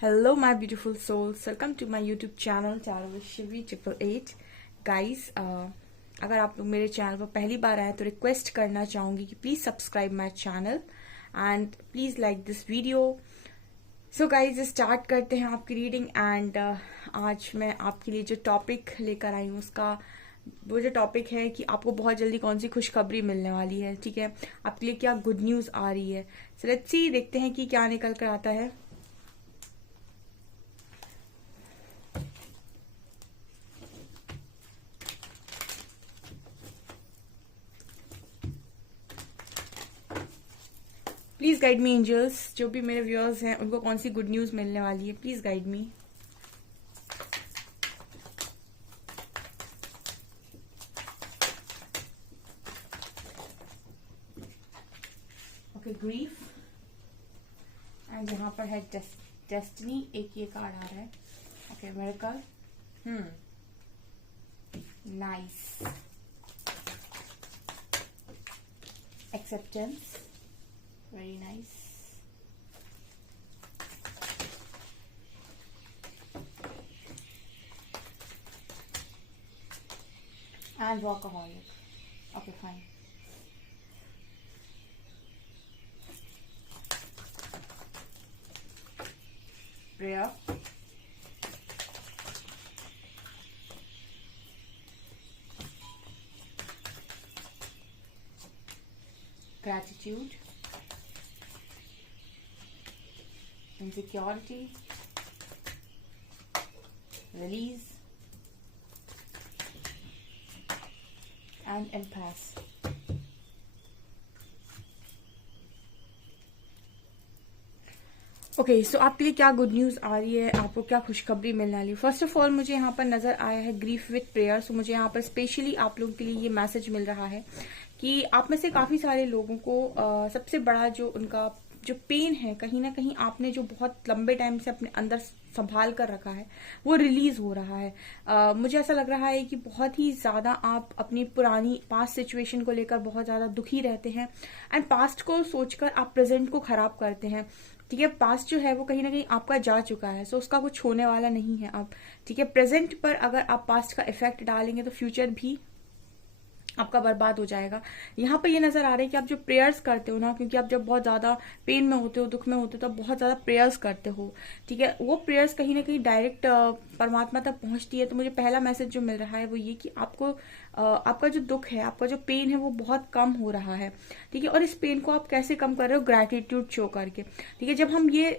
Hello, my beautiful souls. Welcome to my YouTube channel, Tarot with Shivi 888. Guys, अगर आप लोग मेरे channel पर पहली बार आए तो रिक्वेस्ट करना चाहूंगी कि please subscribe my channel and please like this video. So guys start करते हैं आपकी रीडिंग. एंड आज मैं आपके लिए जो टॉपिक लेकर आई हूँ उसका वो जो टॉपिक है कि आपको बहुत जल्दी कौन सी खुशखबरी मिलने वाली है. ठीक है, आपके लिए क्या गुड न्यूज आ रही है. सो लेट्स सी, देखते हैं कि क्या निकल कर आता है. Please guide me angels. जो भी मेरे व्यूअर्स हैं उनको कौन सी गुड न्यूज मिलने वाली है, please guide me. Okay, grief. And यहाँ पर है डेस्टिनी. एक ये कार्ड आ रहा है. Okay, miracle. Nice. Acceptance. Very nice. And workaholic. Okay, fine. Prayer. Gratitude. Insecurity, release, and impasse. Okay, so आपके लिए क्या गुड न्यूज आ रही है, आपको क्या खुशखबरी मिलने वाली है. फर्स्ट ऑफ ऑल मुझे यहाँ पर नजर आया है ग्रीफ विथ प्रेयर. सो मुझे यहाँ पर स्पेशली आप लोगों के लिए ये मैसेज मिल रहा है कि आप में से काफी सारे लोगों को सबसे बड़ा जो उनका जो पेन है, कहीं ना कहीं आपने जो बहुत लंबे टाइम से अपने अंदर संभाल कर रखा है वो रिलीज हो रहा है. मुझे ऐसा लग रहा है कि बहुत ही ज्यादा आप अपनी पुरानी पास्ट सिचुएशन को लेकर बहुत ज्यादा दुखी रहते हैं एंड पास्ट को सोचकर आप प्रेजेंट को खराब करते हैं. ठीक है, पास्ट जो है वो कहीं ना कहीं आपका जा चुका है, सो उसका कुछ होने वाला नहीं है अब. ठीक है, प्रेजेंट पर अगर आप पास्ट का इफेक्ट डालेंगे तो फ्यूचर भी आपका बर्बाद हो जाएगा. यहाँ पे ये नजर आ रहा है कि आप जो प्रेयर्स करते हो ना, क्योंकि आप जब बहुत ज्यादा पेन में होते हो, दुख में होते हो, तो आप बहुत ज्यादा प्रेयर्स करते हो. ठीक है, वो प्रेयर्स कहीं ना कहीं डायरेक्ट परमात्मा तक पहुंचती है. तो मुझे पहला मैसेज जो मिल रहा है वो ये कि आपको आपका जो दुख है, आपका जो पेन है वो बहुत कम हो रहा है. ठीक है, और इस पेन को आप कैसे कम कर रहे हो, ग्रैटिट्यूड शो करके. ठीक है, जब हम ये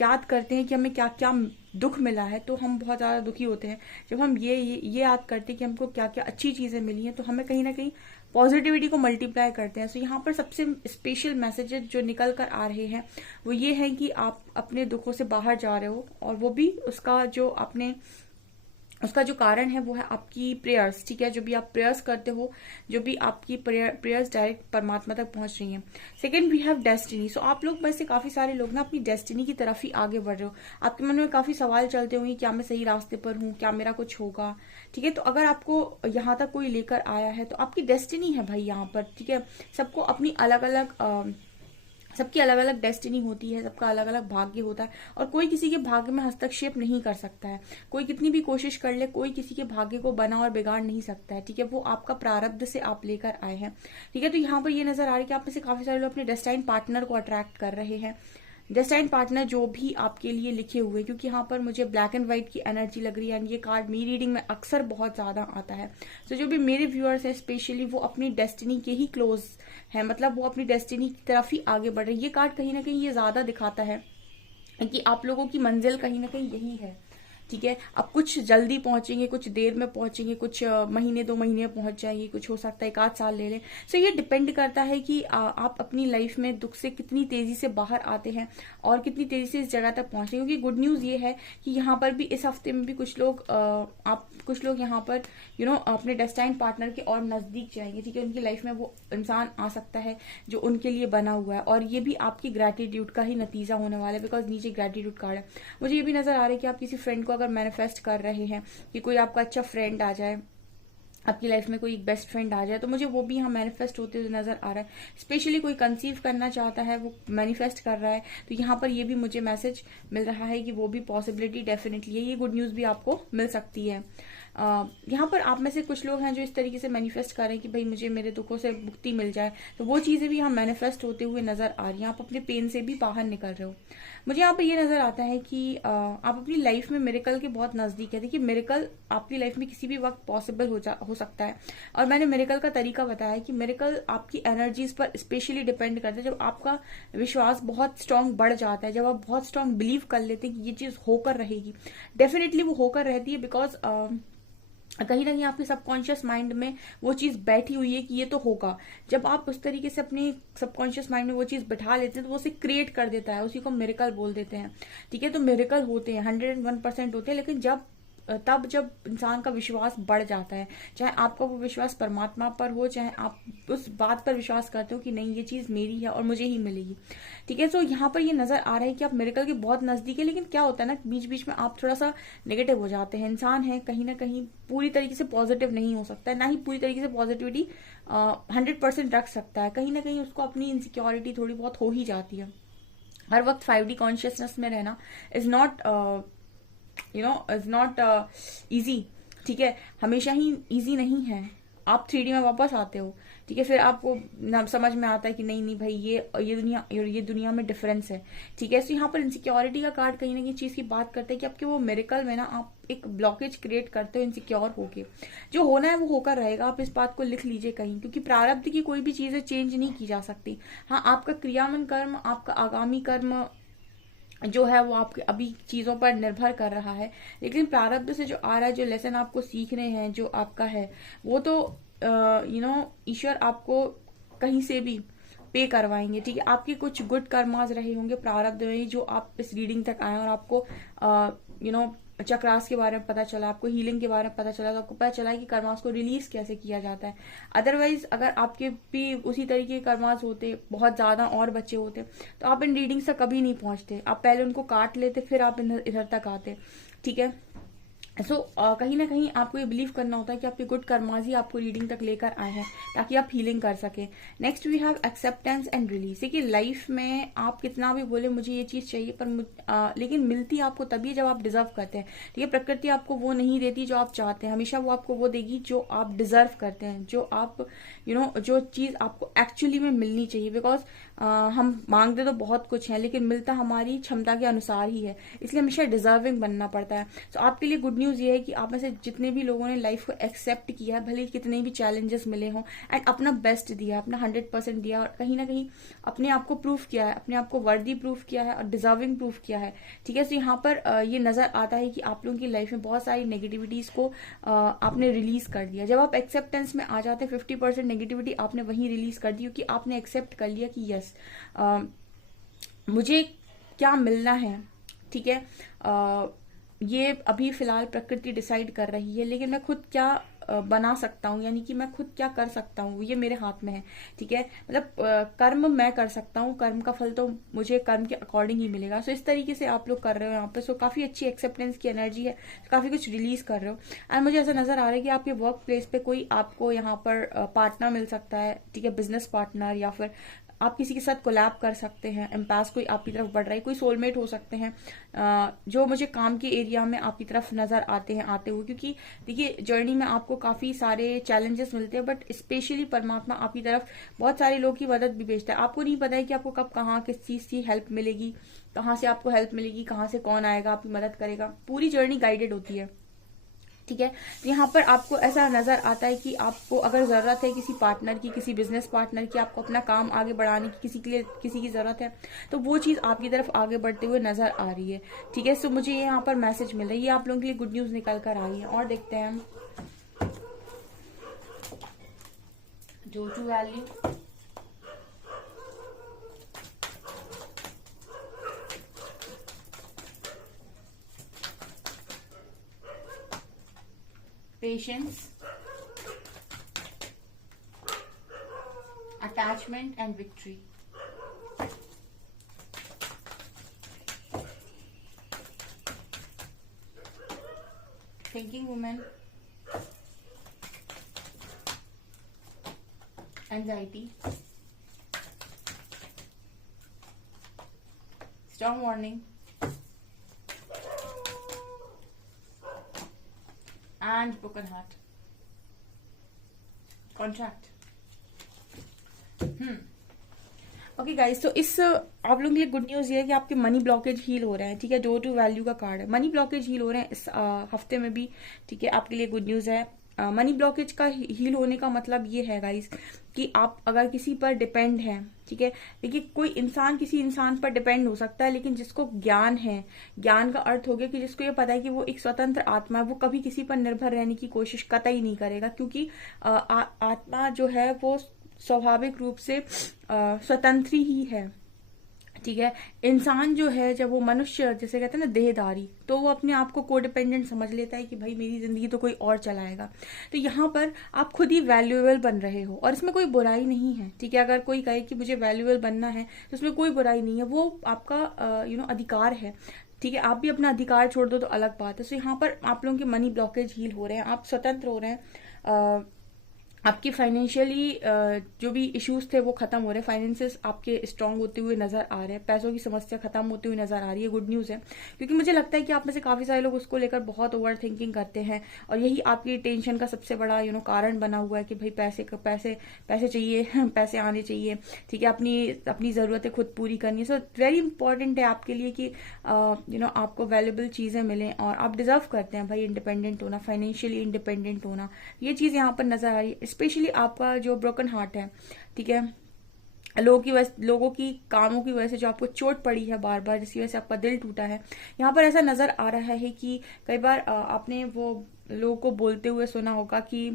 याद करते हैं कि हमें क्या क्या दुख मिला है तो हम बहुत ज्यादा दुखी होते हैं. जब हम ये याद करते हैं कि हमको क्या क्या अच्छी चीजें मिली हैं तो हमें कहीं ना कहीं पॉजिटिविटी को मल्टीप्लाई करते हैं. सो यहाँ पर सबसे स्पेशल मैसेजेस जो निकल कर आ रहे हैं वो ये है कि आप अपने दुखों से बाहर जा रहे हो, और वो भी उसका जो कारण है वो है आपकी प्रेयर्स. ठीक है, जो भी आप प्रेयर्स करते हो, जो भी आपकी प्रेयर्स डायरेक्ट परमात्मा तक पहुंच रही हैं. Second, we have destiny. So आप लोग में से काफी सारे लोग ना अपनी डेस्टिनी की तरफ ही आगे बढ़ रहे हो. आपके मन में काफी सवाल चलते होंगे, क्या मैं सही रास्ते पर हूँ, क्या मेरा कुछ होगा. ठीक है, तो अगर आपको यहाँ तक कोई लेकर आया है तो आपकी डेस्टिनी है भाई यहाँ पर. ठीक है, सबको अपनी अलग अलग सबकी अलग अलग डेस्टिनी होती है, सबका अलग अलग भाग्य होता है, और कोई किसी के भाग्य में हस्तक्षेप नहीं कर सकता है. कोई कितनी भी कोशिश कर ले, कोई किसी के भाग्य को बना और बिगाड़ नहीं सकता है. ठीक है, वो आपका प्रारब्ध से आप लेकर आए हैं. ठीक है, तो यहाँ पर ये नजर आ रहा है कि आप में से काफी सारे लोग अपने डेस्टाइन पार्टनर को अट्रैक्ट कर रहे हैं. डेस्टाइन पार्टनर जो भी आपके लिए लिखे हुए, क्योंकि यहाँ पर मुझे ब्लैक एंड व्हाइट की एनर्जी लग रही है एंड ये कार्ड मेरी रीडिंग में अक्सर बहुत ज्यादा आता है. तो जो भी मेरे व्यूअर्स हैं स्पेशली वो अपनी डेस्टिनी के ही क्लोज है, मतलब वो अपनी डेस्टिनी की तरफ ही आगे बढ़ रहे हैं. ये कार्ड कहीं ना कहीं ये ज्यादा दिखाता है कि आप लोगों की मंजिल कहीं ना कहीं यही है. ठीक है, अब कुछ जल्दी पहुंचेंगे, कुछ देर में पहुंचेंगे, कुछ महीने 2 महीने में पहुंच जाएंगे, कुछ हो सकता है 1 आध साल ले लें. सो ये डिपेंड करता है कि आप अपनी लाइफ में दुख से कितनी तेजी से बाहर आते हैं और कितनी तेजी से इस जगह तक पहुंचते हैं. क्योंकि गुड न्यूज ये है कि यहाँ पर भी इस हफ्ते में भी कुछ लोग यहाँ पर अपने डेस्टाइन पार्टनर के और नजदीक जाएंगे. ठीक है, उनकी लाइफ में वो इंसान आ सकता है जो उनके लिए बना हुआ है, और ये भी आपकी ग्रेटिट्यूड का ही नतीजा होने वाला है, बिकॉज नीचे ग्रेटिट्यूड कार्ड है. मुझे ये भी नजर आ रहा है कि आप किसी फ्रेंड को अगर मैनिफेस्ट कर रहे हैं कि कोई आपका अच्छा फ्रेंड आ जाए, आपकी लाइफ में कोई बेस्ट फ्रेंड आ जाए, तो मुझे वो भी यहाँ मैनिफेस्ट होते हुए नजर आ रहा है। स्पेशली कोई कंसीव करना चाहता है, वो मैनिफेस्ट कर रहा है, तो यहाँ पर ये भी मुझे मैसेज मिल रहा है कि वो भी पॉसिबिलिटी डेफिनेटली है, ये गुड न्यूज भी आपको मिल सकती है। यहाँ पर आप में से कुछ लोग हैं जो इस तरीके से मैनिफेस्ट कर रहे हैं कि भाई मुझे मेरे दुखों से मुक्ति मिल जाए, तो वो चीजें भी यहाँ मैनिफेस्ट होते हुए नजर आ रही हैं। आप अपने पेन से भी बाहर निकल रहे हो। मुझे यहाँ पर ये नजर आता है कि आप अपनी लाइफ में मिरेकल के बहुत नजदीक है। देखिए, मिरेकल आपकी लाइफ में किसी भी वक्त पॉसिबल हो सकता है, और मैंने मिरेकल का तरीका बताया कि मिरेकल आपकी एनर्जीज पर स्पेशली डिपेंड करता है। जब आपका विश्वास बहुत स्ट्रांग बढ़ जाता है, जब आप बहुत स्ट्रांग बिलीव कर लेते हैं कि ये चीज होकर रहेगी, डेफिनेटली वो होकर रहती है। बिकॉज कहीं ना कहीं आपके सबकॉन्शियस माइंड में वो चीज बैठी हुई है कि ये तो होगा। जब आप उस तरीके से अपने सबकॉन्शियस माइंड में वो चीज बैठा लेते हैं, तो वो उसे क्रिएट कर देता है, उसी को मिरेकल बोल देते हैं। ठीक है, तो मिरेकल होते हैं, 101% होते हैं, लेकिन जब इंसान का विश्वास बढ़ जाता है, चाहे आपका वो विश्वास परमात्मा पर हो, चाहे आप उस बात पर विश्वास करते हो कि नहीं ये चीज मेरी है और मुझे ही मिलेगी। ठीक है, तो यहाँ पर ये नजर आ रहा है कि आप मिरेकल के बहुत नजदीक है, लेकिन क्या होता है ना, बीच बीच में आप थोड़ा सा नेगेटिव हो जाते हैं। इंसान है, कहीं ना कहीं पूरी तरीके से पॉजिटिव नहीं हो सकता है, ना ही पूरी तरीके से पॉजिटिविटी 100% रख सकता है। कहीं ना कहीं उसको अपनी इनसिक्योरिटी थोड़ी बहुत हो ही जाती है। हर वक्त 5D कॉन्शियसनेस में रहना is not is not easy. ठीक है, हमेशा ही इजी नहीं है। आप 3D में वापस आते हो, ठीक है, फिर आपको समझ में आता है कि नहीं नहीं भाई, ये दुनिया में डिफरेंस है। ठीक है, तो यहाँ पर इनसिक्योरिटी का कार्ड कहीं ना कहीं चीज की बात करते हैं कि आपके वो मिरेकल में ना आप एक ब्लॉकेज क्रिएट करते हो इनसिक्योर होके। जो होना है वो होकर रहेगा, आप इस बात को लिख लीजिए कहीं, क्योंकि प्रारब्ध की कोई भी चीजें चेंज नहीं की जा सकती। हाँ, आपका क्रियामन कर्म, आपका आगामी कर्म जो है वो आपके अभी चीजों पर निर्भर कर रहा है, लेकिन प्रारब्ध से जो आ रहा है, जो लेसन आपको सीखने हैं, जो आपका है, वो तो ईश्वर आपको कहीं से भी पे करवाएंगे। ठीक है, आपके कुछ गुड कर्मास रहे होंगे प्रारब्ध में, जो आप इस रीडिंग तक आए और आपको चक्रास के बारे में पता चला, आपको हीलिंग के बारे में पता चला, तो आपको पता चला कि कर्मास को रिलीज कैसे किया जाता है। अदरवाइज अगर आपके भी उसी तरीके के कर्मास होते, बहुत ज्यादा और बच्चे होते, तो आप इन रीडिंग्स तक कभी नहीं पहुंचते। आप पहले उनको काट लेते, फिर आप इधर तक आते। ठीक है, सो कहीं ना कहीं आपको ये बिलीव करना होता है कि आपके गुड कर्माज ही आपको रीडिंग तक लेकर आए हैं, ताकि आप हीलिंग कर सके। Next we have acceptance and release. देखिए, लाइफ में आप कितना भी बोले मुझे ये चीज चाहिए, पर लेकिन मिलती आपको तभी जब आप डिजर्व करते हैं। ठीक है, प्रकृति आपको वो नहीं देती जो आप चाहते हैं, हमेशा वो आपको वो देगी जो आप डिजर्व करते हैं, जो आप जो चीज आपको एक्चुअली में मिलनी चाहिए। बिकॉज हम मांगते तो बहुत कुछ है, लेकिन मिलता हमारी क्षमता के अनुसार ही है, इसलिए हमेशा डिजर्विंग बनना पड़ता है। तो आपके लिए गुड न्यूज ये है कि आप में से जितने भी लोगों ने लाइफ को एक्सेप्ट किया है, भले कितने भी चैलेंजेस मिले हों, एंड अपना बेस्ट दिया, अपना 100% दिया, और कहीं ना कहीं अपने आप को प्रूफ किया है, अपने आप को वर्दी प्रूफ किया है और डिजर्विंग प्रूफ किया है। ठीक है, तो यहाँ पर ये नजर आता है कि आप लोगों की लाइफ में बहुत सारी नेगेटिविटीज को आपने रिलीज कर दिया। जब आप एक्सेप्टेंस में आ जाते हैं, 50% नेगेटिविटी आपने वहीं रिलीज कर दी, क्योंकि आपने एक्सेप्ट कर लिया कि यस मुझे क्या मिलना है। ठीक है, ये अभी फिलहाल प्रकृति डिसाइड कर रही है, लेकिन मैं खुद क्या बना सकता हूँ, यानी कि मैं खुद क्या कर सकता हूँ, ये मेरे हाथ में है। ठीक है, मतलब कर्म मैं कर सकता हूँ, कर्म का फल तो मुझे कर्म के अकॉर्डिंग ही मिलेगा। सो इस तरीके से आप लोग कर रहे हो यहाँ पे। सो काफी अच्छी एक्सेप्टेंस की एनर्जी है, काफी कुछ रिलीज कर रहे हो। एंड मुझे ऐसा नजर आ रहा है कि आपके वर्क प्लेस पे कोई आपको यहाँ पर पार्टनर मिल सकता है। ठीक है, बिजनेस पार्टनर, या फिर आप किसी के साथ कोलैब कर सकते हैं। एम्पास कोई आपकी तरफ बढ़ रहा है, कोई सोलमेट हो सकते हैं, जो मुझे काम के एरिया में आपकी तरफ नजर आते हैं आते हुए। क्योंकि देखिए, जर्नी में आपको काफी सारे चैलेंजेस मिलते हैं, बट स्पेशली परमात्मा आपकी तरफ बहुत सारे लोग की मदद भी भेजता है। आपको नहीं पता है कि आपको कब कहाँ किस चीज की हेल्प मिलेगी, कहाँ से आपको हेल्प मिलेगी, कहाँ से कौन आएगा आपकी मदद करेगा। पूरी जर्नी गाइडेड होती है। ठीक है, तो यहाँ पर आपको ऐसा नजर आता है कि आपको अगर जरूरत है किसी पार्टनर की, किसी बिजनेस पार्टनर की, आपको अपना काम आगे बढ़ाने की किसी के लिए किसी की जरूरत है, तो वो चीज आपकी तरफ आगे बढ़ते हुए नजर आ रही है। ठीक है, सो मुझे यहाँ पर मैसेज मिल रहा है, ये आप लोगों के लिए गुड न्यूज निकल कर आ रही है। और देखते हैं हम जो to value, patience, attachment and victory. Thinking woman, anxiety, strong warning and broken heart, contract. Okay guys, तो इस आप लोगों के लिए गुड न्यूज ये है कि आपके मनी ब्लॉकेज हील हो रहे हैं। ठीक है, डोर टू वैल्यू का कार्ड है, मनी ब्लॉकेज हील हो रहे हैं इस हफ्ते में भी। ठीक है, आपके लिए गुड न्यूज है। मनी ब्लॉकेज का हील होने का मतलब ये है गाइस कि आप अगर किसी पर डिपेंड हैं, ठीक है, देखिए कोई इंसान किसी इंसान पर डिपेंड हो सकता है, लेकिन जिसको ज्ञान है, ज्ञान का अर्थ हो गया कि जिसको ये पता है कि वो एक स्वतंत्र आत्मा है, वो कभी किसी पर निर्भर रहने की कोशिश कतई नहीं करेगा, क्योंकि आत्मा जो है वो स्वाभाविक रूप से स्वतंत्र ही है। ठीक है, इंसान जो है जब वो मनुष्य जैसे कहते हैं ना देहधारी, तो वो अपने आप को कोडिपेंडेंट समझ लेता है कि भाई मेरी जिंदगी तो कोई और चलाएगा। तो यहाँ पर आप खुद ही वैल्यूएबल बन रहे हो और इसमें कोई बुराई नहीं है। ठीक है, अगर कोई कहे कि मुझे वैल्यूएबल बनना है तो इसमें कोई बुराई नहीं है, वो आपका अधिकार है। ठीक है, आप भी अपना अधिकार छोड़ दो तो अलग बात है। तो यहाँ पर आप लोगों के मनी ब्लॉकेज हील हो रहे हैं, आप स्वतंत्र हो रहे हैं, आपकी फाइनेंशियली जो भी इश्यूज थे वो खत्म हो रहे हैं, फाइनेंसेस आपके स्ट्रांग होते हुए नजर आ रहे हैं, पैसों की समस्या खत्म होती हुई नजर आ रही है। गुड न्यूज है, क्योंकि मुझे लगता है कि आप में से काफी सारे लोग उसको लेकर बहुत ओवर थिंकिंग करते हैं और यही आपकी टेंशन का सबसे बड़ा कारण बना हुआ है कि भाई पैसे पैसे पैसे चाहिए पैसे आने चाहिए। ठीक है, अपनी अपनी जरूरतें खुद पूरी करनी है। सो वेरी इंपॉर्टेंट है आपके लिए कि आपको वैल्यूएबल चीजें मिलें और आप डिजर्व करते हैं भाई इंडिपेंडेंट होना, फाइनेंशियली इंडिपेंडेंट होना। ये चीज यहाँ पर नजर आ रही है, स्पेशली आपका जो ब्रोकन हार्ट है। ठीक है, लोगों की कामों की वजह से जो आपको चोट पड़ी है बार बार, जिसकी वजह से आपका दिल टूटा है, यहाँ पर ऐसा नजर आ रहा है कि कई बार आपने वो लोगों को बोलते हुए सुना होगा कि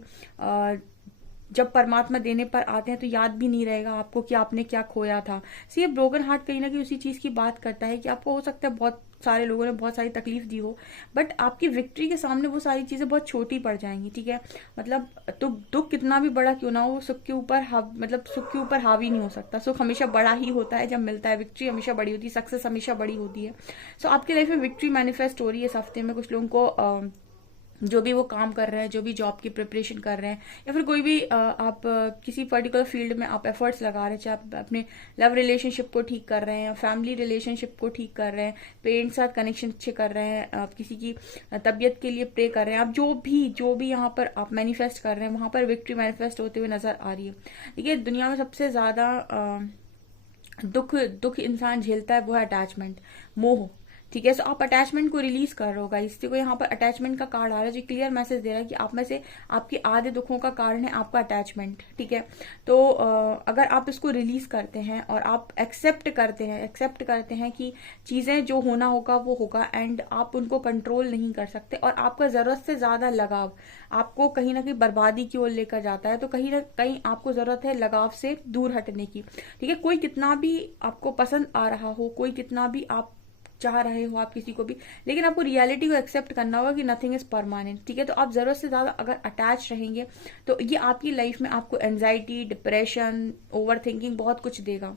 जब परमात्मा देने पर आते हैं तो याद भी नहीं रहेगा आपको कि आपने क्या खोया था। सो ये ब्रोकन हार्ट कहीं ना कहीं उसी चीज की बात करता है कि आपको हो सकता है बहुत सारे लोगों ने बहुत सारी तकलीफ दी हो, बट आपकी विक्ट्री के सामने वो सारी चीजें बहुत छोटी पड़ जाएंगी। ठीक है, मतलब तो दुख कितना भी बड़ा क्यों ना हो, सुख के ऊपर मतलब सुख के ऊपर हावी नहीं हो सकता। सुख हमेशा बड़ा ही होता है जब मिलता है, विक्ट्री हमेशा बड़ी होती है, सक्सेस हमेशा बड़ी होती है। सो आपकी लाइफ में विक्ट्री मैनिफेस्ट हो रही है इस हफ्ते में। कुछ लोगों को जो भी वो काम कर रहे हैं, जो भी जॉब की प्रिपरेशन कर रहे हैं, या फिर कोई भी आप किसी पर्टिकुलर फील्ड में आप एफर्ट्स लगा रहे हैं, चाहे आप अपने लव रिलेशनशिप को ठीक कर रहे हैं, फैमिली रिलेशनशिप को ठीक कर रहे हैं, पेरेंट्स के साथ कनेक्शन अच्छे कर रहे हैं, आप किसी की तबीयत के लिए प्रे कर रहे हैं, आप जो भी यहाँ पर आप मैनिफेस्ट कर रहे हैं, वहां पर विक्ट्री मैनिफेस्ट होते हुए नजर आ रही है। देखिए, दुनिया में सबसे ज्यादा दुख इंसान झेलता है वो है अटैचमेंट, मोह। ठीक है, सो आप अटैचमेंट को रिलीज कर रहे होगा, इससे को यहाँ पर अटैचमेंट का कार्ड आ रहा है जो क्लियर मैसेज दे रहा है कि आप में से आपके आधे दुखों का कारण है आपका अटैचमेंट। ठीक है, तो अगर आप इसको रिलीज करते हैं और आप एक्सेप्ट करते हैं कि चीजें जो होना होगा वो होगा, एंड आप उनको कंट्रोल नहीं कर सकते, और आपका जरूरत से ज्यादा लगाव आपको कहीं ना कहीं बर्बादी की ओर लेकर जाता है, तो कहीं ना कहीं आपको जरूरत है लगाव से दूर हटने की। ठीक है, कोई कितना भी आपको पसंद आ रहा हो, कोई कितना भी आप चाह रहे हो आप किसी को भी, लेकिन आपको रियलिटी को एक्सेप्ट करना होगा कि नथिंग इज परमानेंट। ठीक है, तो आप जरूरत से ज्यादा अगर अटैच रहेंगे तो ये आपकी लाइफ में आपको एंजाइटी, डिप्रेशन, ओवर थिंकिंग बहुत कुछ देगा।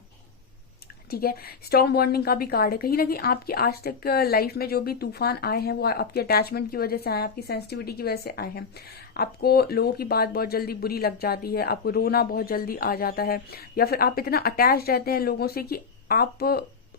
ठीक है, स्ट्रॉन्ग बॉन्डिंग का भी कार्ड है, कहीं ना कहीं आपकी आज तक लाइफ में जो भी तूफान आए हैं वो आपकी अटैचमेंट की वजह से आए, आपकी सेंसिटिविटी की वजह से आए हैं। आपको लोगों की बात बहुत जल्दी बुरी लग जाती है, आपको रोना बहुत जल्दी आ जाता है, या फिर आप इतना अटैच रहते हैं लोगों से कि आप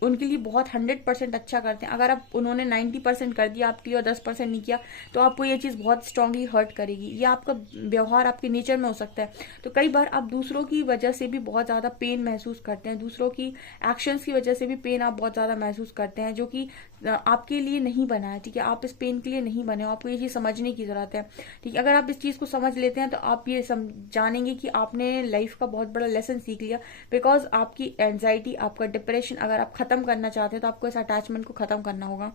उनके लिए बहुत 100% अच्छा करते हैं। अगर आप उन्होंने 90% कर दिया आपके लिए और 10% नहीं किया, तो आपको ये चीज बहुत स्ट्रांगली हर्ट करेगी। ये आपका व्यवहार आपके नेचर में हो सकता है। तो कई बार आप दूसरों की वजह से भी बहुत ज्यादा पेन महसूस करते हैं, दूसरों की एक्शंस की वजह से भी पेन आप बहुत ज्यादा महसूस करते हैं, जो कि आपके लिए नहीं बना है। ठीक है, आप इस पेन के लिए नहीं बने हो, आपको ये चीज समझने की जरूरत है। ठीक है, अगर आप इस चीज को समझ लेते हैं तो आप ये जानेंगे कि आपने लाइफ का बहुत बड़ा लेसन सीख लिया, बिकॉज आपकी एंजाइटी, आपका डिप्रेशन अगर आप खत्म करना चाहते हैं तो आपको इस अटैचमेंट को खत्म करना होगा।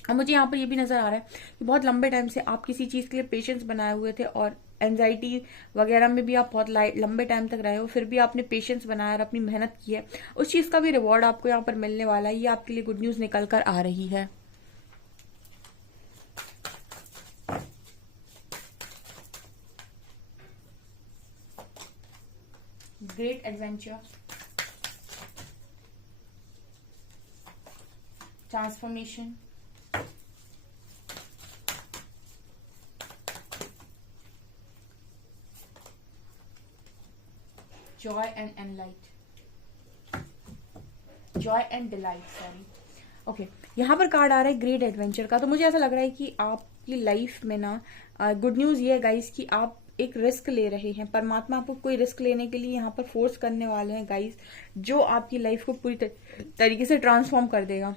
और मुझे यहाँ पर ये भी नजर आ रहा है कि बहुत लंबे टाइम से आप किसी चीज के लिए पेशेंस बनाए हुए थे, और एंजाइटी वगैरह में भी आप बहुत लंबे टाइम तक रहे हो, फिर भी आपने पेशेंस बनाया और अपनी मेहनत की है, उस चीज का भी रिवॉर्ड आपको यहाँ पर मिलने वाला है। ये आपके लिए गुड न्यूज निकल कर आ रही है। Great adventure, transformation, Joy and एनलाइट, Joy and delight, sorry. Okay, यहाँ पर कार्ड आ रहा है ग्रेट एडवेंचर का। तो मुझे ऐसा लग रहा है कि आपकी लाइफ में ना गुड न्यूज ये है गाइस कि आप एक रिस्क ले रहे हैं। परमात्मा आपको कोई रिस्क लेने के लिए यहाँ पर फोर्स करने वाले हैं गाइस, जो आपकी लाइफ को पूरी तरीके से ट्रांसफॉर्म कर देगा।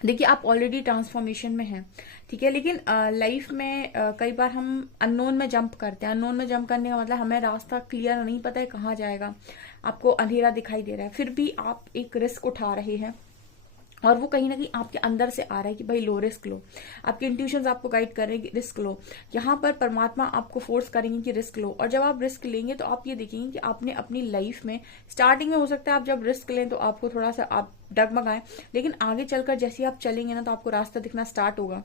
देखिए, आप ऑलरेडी ट्रांसफॉर्मेशन में हैं, ठीक है, लेकिन लाइफ में कई बार हम अननोन में जंप करते हैं। अननोन में जंप करने का मतलब हमें रास्ता क्लियर नहीं पता है कहाँ जाएगा, आपको अंधेरा दिखाई दे रहा है, फिर भी आप एक रिस्क उठा रहे हैं और वो कहीं ना कहीं आपके अंदर से आ रहा है कि भाई लो, रिस्क लो। आपके इंट्यूशंस आपको गाइड कर रहे हैं कि रिस्क लो। यहाँ पर परमात्मा आपको फोर्स करेंगे कि रिस्क लो, और जब आप रिस्क लेंगे तो आप ये देखेंगे कि आपने अपनी लाइफ में स्टार्टिंग में हो सकता है आप जब रिस्क लें तो आपको थोड़ा सा आप डगमगाएं, लेकिन आगे चलकर जैसे आप चलेंगे ना तो आपको रास्ता दिखना स्टार्ट होगा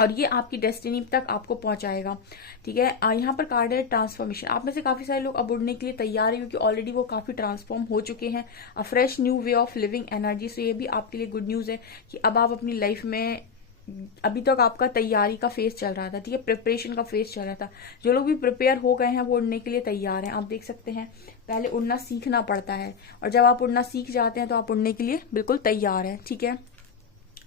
और ये आपकी डेस्टिनी तक आपको पहुंचाएगा, ठीक है। यहाँ पर कार्ड है ट्रांसफॉर्मेशन। आप में से काफी सारे लोग अब उड़ने के लिए तैयार है क्योंकि ऑलरेडी वो काफी ट्रांसफॉर्म हो चुके हैं। A fresh new way of living energy. So ये भी आपके लिए गुड न्यूज है कि अब आप अपनी लाइफ में, अभी तक आपका तैयारी का फेज चल रहा था, ठीक है, प्रिपरेशन का फेज चल रहा था। जो लोग भी प्रिपेयर हो गए हैं वो उड़ने के लिए तैयार हैं। आप देख सकते हैं पहले उड़ना सीखना पड़ता है, और जब आप उड़ना सीख जाते हैं तो आप उड़ने के लिए बिल्कुल तैयार हैं, ठीक है।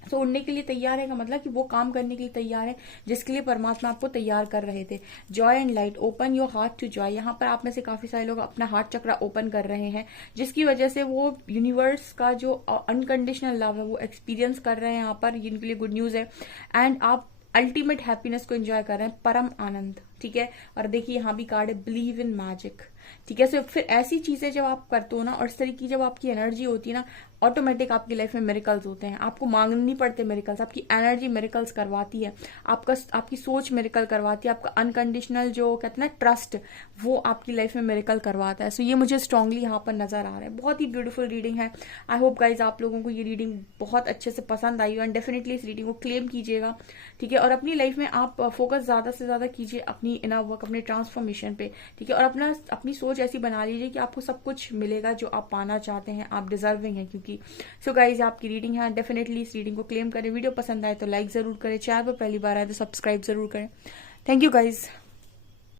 तो उड़ने के लिए तैयार है का मतलब कि वो काम करने के लिए तैयार है जिसके लिए परमात्मा आपको तैयार कर रहे थे। Joy and light, open your heart to joy. यहाँ पर आप में से काफी सारे लोग अपना हार्ट चक्रा ओपन कर रहे हैं, जिसकी वजह से वो यूनिवर्स का जो अनकंडीशनल लव है वो एक्सपीरियंस कर रहे हैं। यहाँ पर इनके लिए गुड न्यूज है एंड आप अल्टीमेट हैप्पीनेस को एंजॉय कर रहे हैं, परम आनंद, ठीक है। और देखिए यहाँ भी कार्ड है बिलीव इन मैजिक, ठीक है। सो फिर ऐसी चीजें जब आप करते हो ना और इस तरह की जब आपकी एनर्जी होती है ना, ऑटोमेटिक आपकी लाइफ में मिरेकल्स होते हैं। आपको मांगने नहीं पड़ते मिरेकल्स, आपकी एनर्जी मिरेकल्स करवाती है, आपकी सोच मिरेकल करवाती है, आपका अनकंडीशनल जो कहते हैं ना ट्रस्ट, वो आपकी लाइफ में मिरेकल करवाता है। सो ये मुझे स्ट्रांगली यहाँ पर नजर आ रहा है। बहुत ही ब्यूटीफुल रीडिंग है। आई होप गाइज आप लोगों को ये रीडिंग बहुत अच्छे से पसंद आई एंड डेफिनेटली इस रीडिंग को क्लेम कीजिएगा, ठीक है। और अपनी लाइफ में आप फोकस ज्यादा से ज्यादा कीजिए अपनी इनर वर्क, अपने ट्रांसफॉर्मेशन पे, ठीक है। और अपनी सोच ऐसी बना लीजिए कि आपको सब कुछ मिलेगा जो आप पाना चाहते हैं, आप डिजर्विंग हैं क्योंकि। सो गाइज आपकी रीडिंग है, डेफिनेटली इस रीडिंग को क्लेम करें। वीडियो पसंद आए तो लाइक जरूर करें, चैनल पर पहली बार आए तो सब्सक्राइब जरूर करें। Thank you guys.